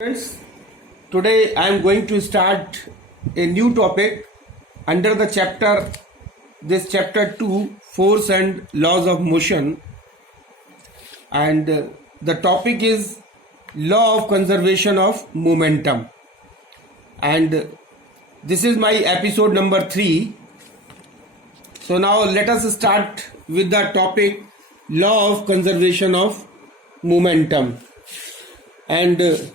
Friends, today I am going to start a new topic under the chapter 2, Force and Laws of Motion, and the topic is Law of Conservation of Momentum, and this is my episode number 3. So now let us start with the topic Law of Conservation of Momentum. And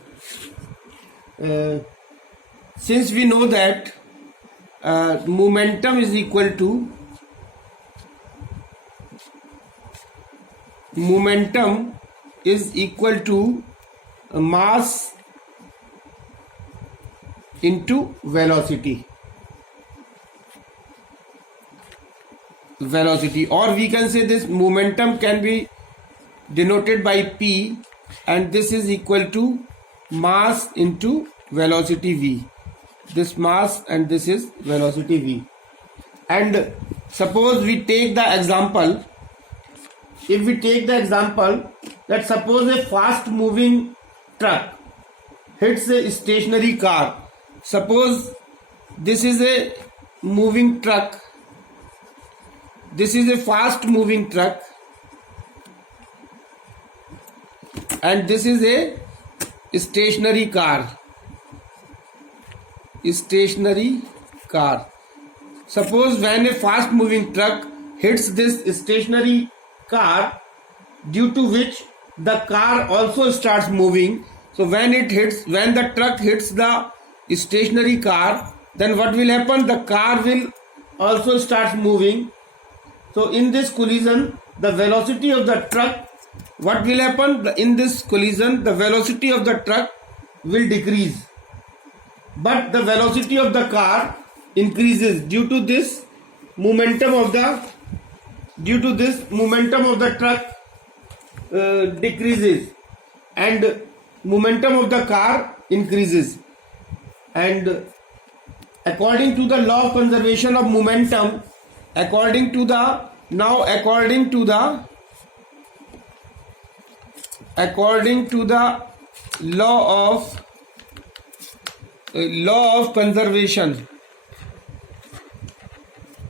since we know that momentum is equal to mass into velocity, or we can say this momentum can be denoted by P, and this is equal to mass into velocity v. This mass and this is velocity v. And suppose we take the example, that suppose a fast moving truck hits a stationary car. Suppose this is a moving truck, this is a fast moving truck, and this is a stationary car. Suppose when a fast moving truck hits this stationary car, due to which the car also starts moving. So when the truck hits the stationary car, then what will happen? The car will also start moving. So in this collision, the velocity of the truck, what will happen? In this collision, the velocity of the truck will decrease, but the velocity of the car increases due to this momentum of the truck decreases and momentum of the car increases. And according to the law of conservation of momentum, according to the law of conservation,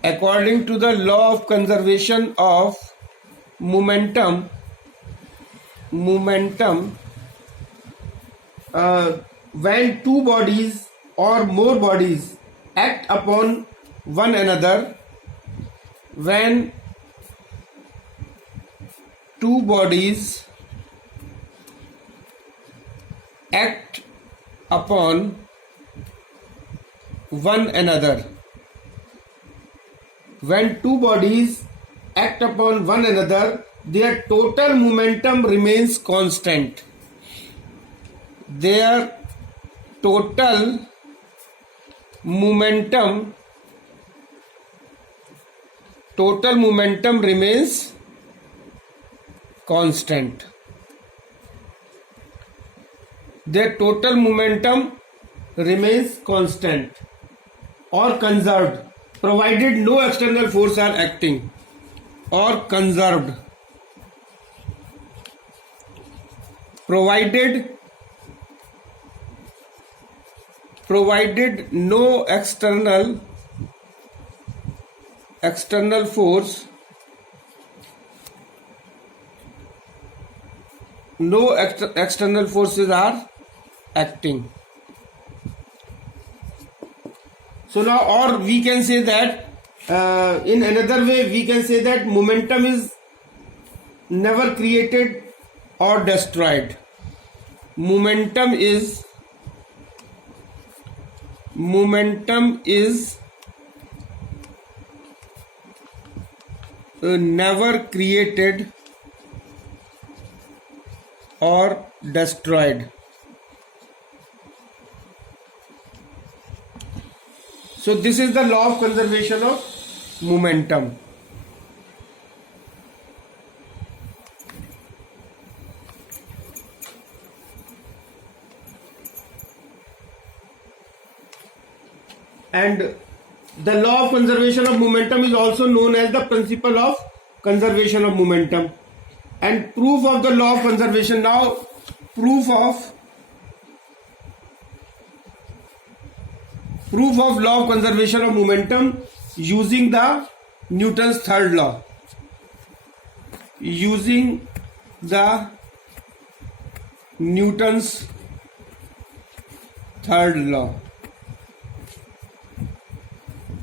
according to the law of conservation of momentum, when two bodies or more bodies act upon one another, when two bodies act upon one another, their total momentum remains constant. Their total momentum remains constant. Their total momentum remains constant or conserved, provided no external force are acting, or conserved, provided no external force, external forces are acting. So now, or we can say that in another way, we can say that momentum is never created or destroyed. Momentum is never created or destroyed. So this is the law of conservation of momentum. And the law of conservation of momentum is also known as the principle of conservation of momentum. And proof of the law of conservation. Now, proof of Proof of law of conservation of momentum using the Newton's third law. Using the Newton's third law.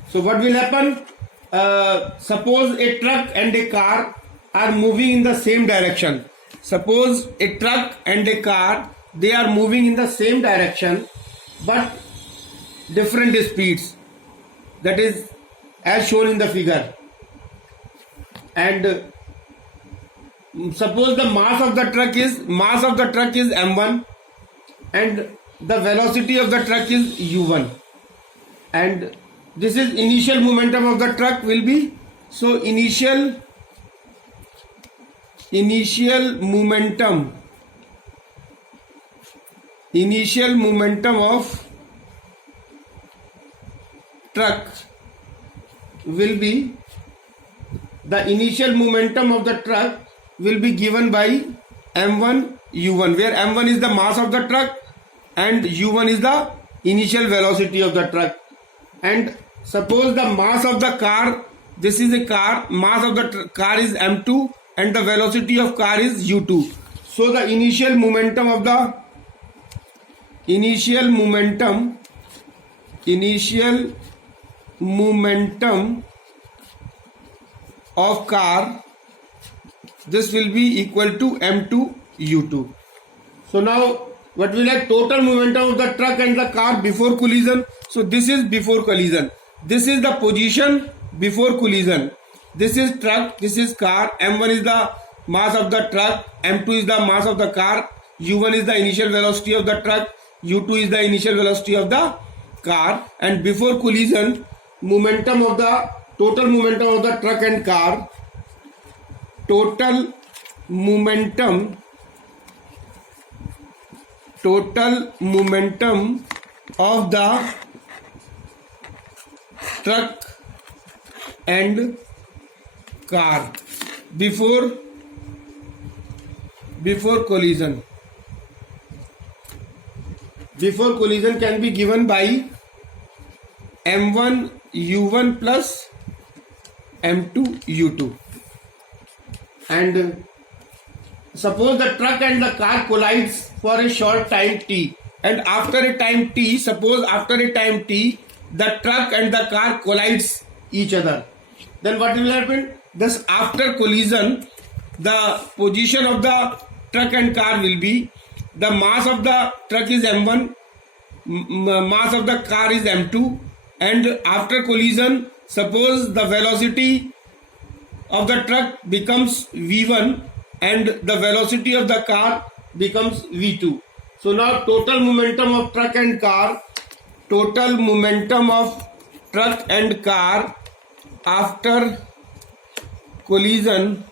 So what will happen? Suppose a truck and a car are moving in the same direction. Suppose a truck and a car, they are moving in the same direction but different speeds. That is as shown in the figure. And suppose the mass of the truck is m1 and the velocity of the truck is u1, and this is initial momentum of the truck will be, so initial momentum of truck will be, the initial momentum of the truck will be given by m1 u1, where m1 is the mass of the truck and u1 is the initial velocity of the truck. And suppose the mass of the car, this is a car, mass of the car is m2 and the velocity of car is u2. So the initial momentum of car, this will be equal to m2 u2. So now what will have total momentum of the truck and the car before collision? So this is before collision. This is the position before collision. This is truck, this is car. m1 is the mass of the truck, m2 is the mass of the car, u1 is the initial velocity of the truck, u2 is the initial velocity of the car. And before collision, momentum of the total momentum of the truck and car, total momentum of the truck and car before collision can be given by m1 u1 plus m2 u2. And suppose the truck and the car collides for a short time t, and after a time t, suppose after a time t the truck and the car collides each other, then what will happen? Thus after collision, the position of the truck and car will be, the mass of the truck is m1, mass of the car is m2, and after collision, suppose the velocity of the truck becomes v1 and the velocity of the car becomes v2. So now total momentum of truck and car after collision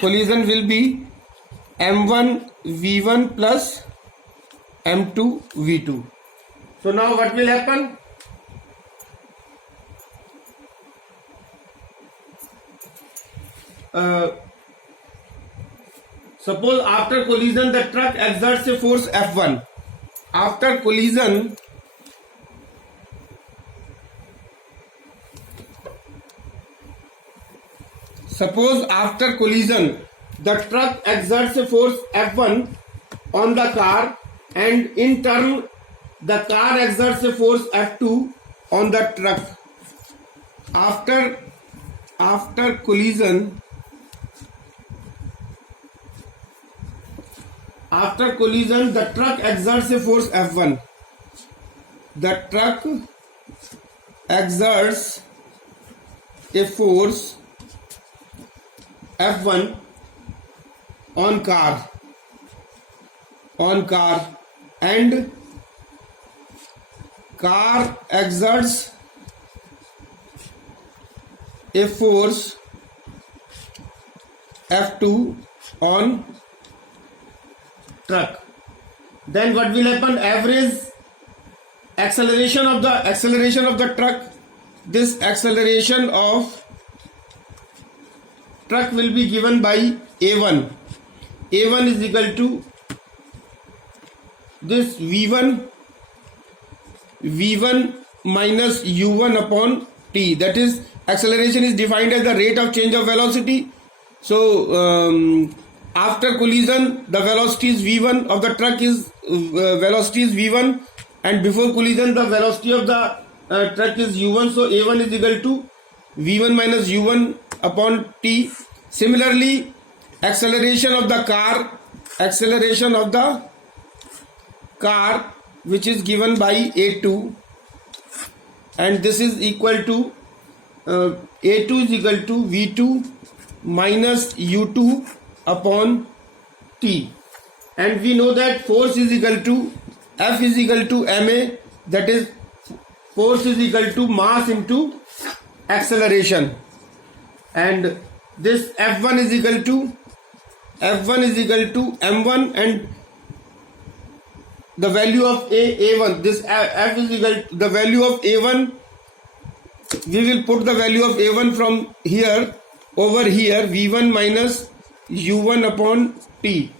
will be m1 v1 plus m2 v2. So now what will happen? Suppose after collision the truck exerts a force F1. After collision, suppose after collision the truck exerts a force F1 on the car, and in turn the car exerts a force F2 on the truck. After collision the truck exerts a force F1. The truck exerts a force F1 on car, and car exerts a force F2 on truck. Then what will happen? Average acceleration of the truck. This acceleration of truck will be given by A1. A1 is equal to this V1 v1 minus u1 upon t. That is, acceleration is defined as the rate of change of velocity. So after collision, the velocity is v1 of the truck is velocity is v1, and before collision the velocity of the truck is u1. So a1 is equal to v1 minus u1 upon t. Similarly, acceleration of the car which is given by a2, and this is equal to a2 is equal to v2 minus u2 upon t, and we know that force is equal to F is equal to ma, that is force is equal to mass into acceleration, and this F1 is equal to m1, and the value of a1, this F is equal to the value of a1. We will put the value of a1 from here over here, v1 minus u1 upon t,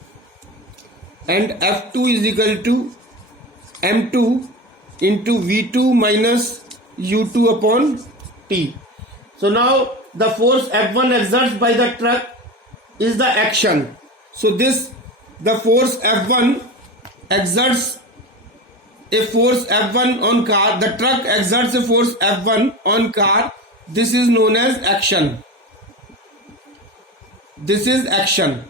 and F2 is equal to m2 into v2 minus u2 upon t. So now the force F1 exerts by the truck is the action. So the force F1 exerts a force F1 on car. The truck exerts a force F1 on car. This is known as action. This is action.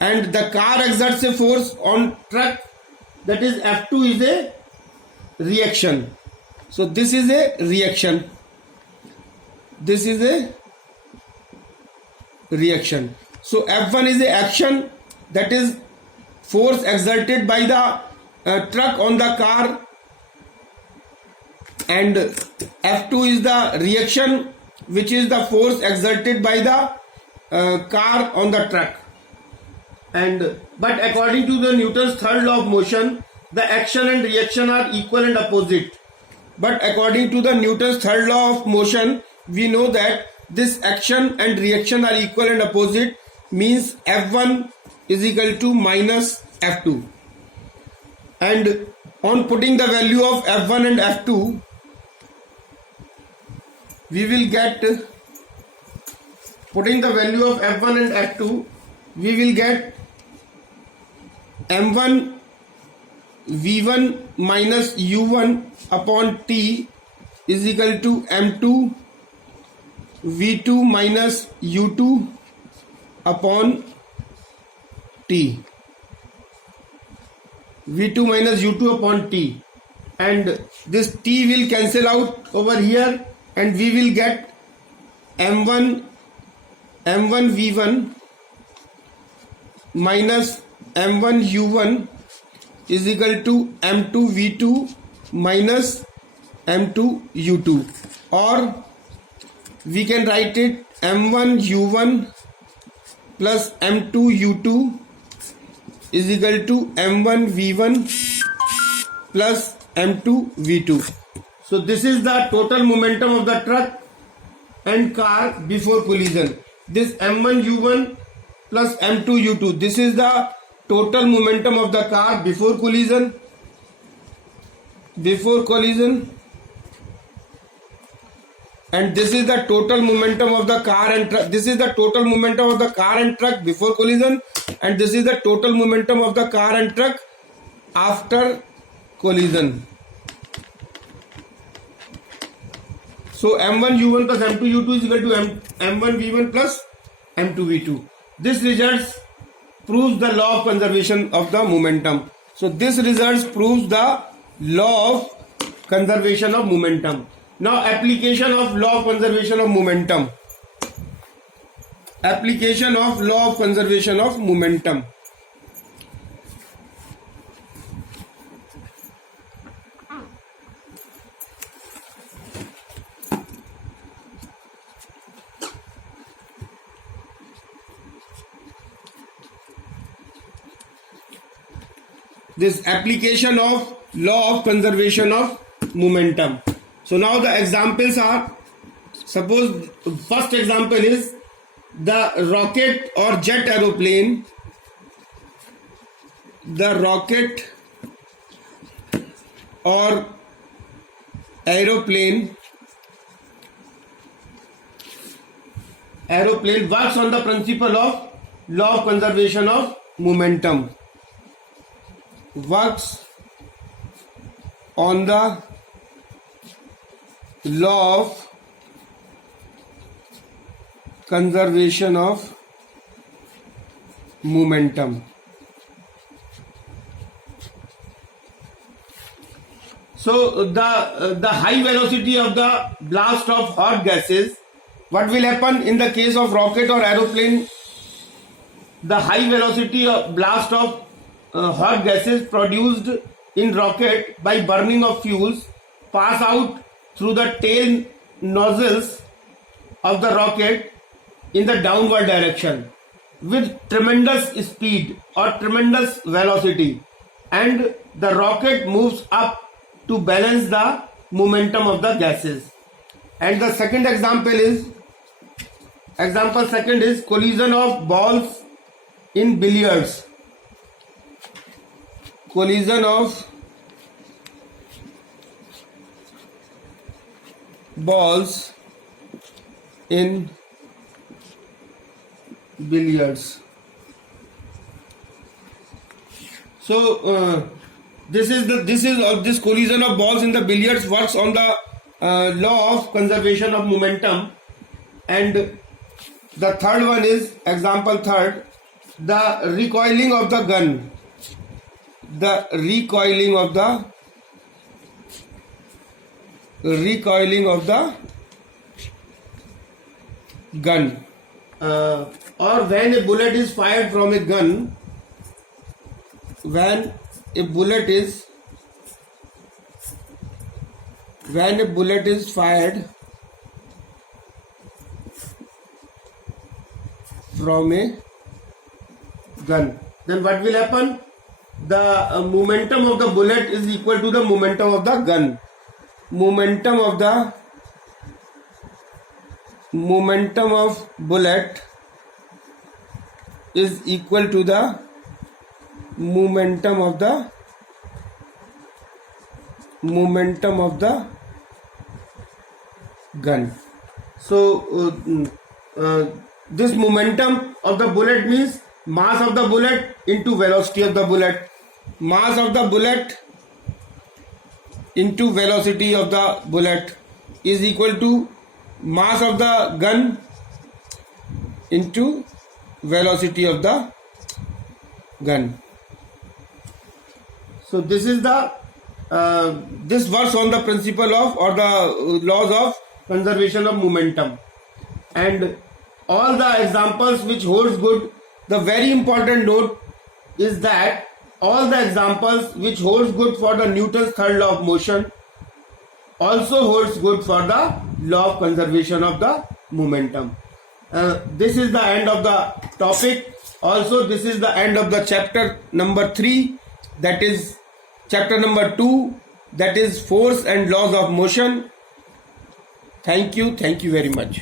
And the car exerts a force on truck, that is F2 is a reaction. So this is a reaction. This is a reaction. So F1 is a action, that is force exerted by the truck on the car, and F2 is the reaction, which is the force exerted by the car on the truck. But according to the Newton's third law of motion, the action and reaction are equal and opposite. But according to the Newton's third law of motion, we know that this action and reaction are equal and opposite, means F1 is equal to minus F2. And on putting the value of F1 and F2, we will get, putting the value of F1 and F2, we will get m1 v1 minus u1 upon t is equal to m2 v2 minus u2 upon t, v2 minus u2 upon t, and this t will cancel out over here, and we will get m1 v1 minus m1 u1 is equal to m2 v2 minus m2 u2, or we can write it m1 u1 plus m2 u2 is equal to m1 v1 plus m2 v2. So this is the total momentum of the truck and car before collision. This m1 u1 plus m2 u2, this is the total momentum of the car before collision. And this is the total momentum of the car and truck. This is the total momentum of the car and truck before collision, and this is the total momentum of the car and truck after collision. So m1 u1 plus m2 u2 is equal to m1 v1 plus m2 v2. This results proves the law of conservation of the momentum. So this results proves the law of conservation of momentum. Now application of law of conservation of momentum. Application of law of conservation of momentum. This application of law of conservation of momentum. So now the examples are, suppose first example is the rocket or jet aeroplane. The rocket or aeroplane works on the principle of law of conservation of momentum. Works on the law of conservation of momentum. So the high velocity of the blast of hot gases, what will happen in the case of rocket or aeroplane? The high velocity of blast of hot gases produced in rocket by burning of fuels pass out through the tail nozzles of the rocket in the downward direction with tremendous speed or tremendous velocity, and the rocket moves up to balance the momentum of the gases. And the second example is collision of balls in billiards. Collision of balls in billiards. So this collision of balls in the billiards works on the law of conservation of momentum. And the third one is example third, the recoiling of the gun. The recoiling of the gun, or when a bullet is fired from a gun. When a bullet is fired from a gun, then what will happen? The momentum of the bullet is equal to the momentum of the gun. Momentum of bullet is equal to the momentum of the gun. So this momentum of the bullet means mass of the bullet into velocity of the bullet. Mass of the bullet into velocity of the bullet is equal to mass of the gun into velocity of the gun. So this is the this works on the principle of or the laws of conservation of momentum. And all the examples which holds good, the very important note is that all the examples which holds good for the Newton's third law of motion also holds good for the law of conservation of the momentum. This is the end of the topic. Also, this is the end of the chapter number 3, that is chapter number 2, that is force and laws of motion. Thank you very much.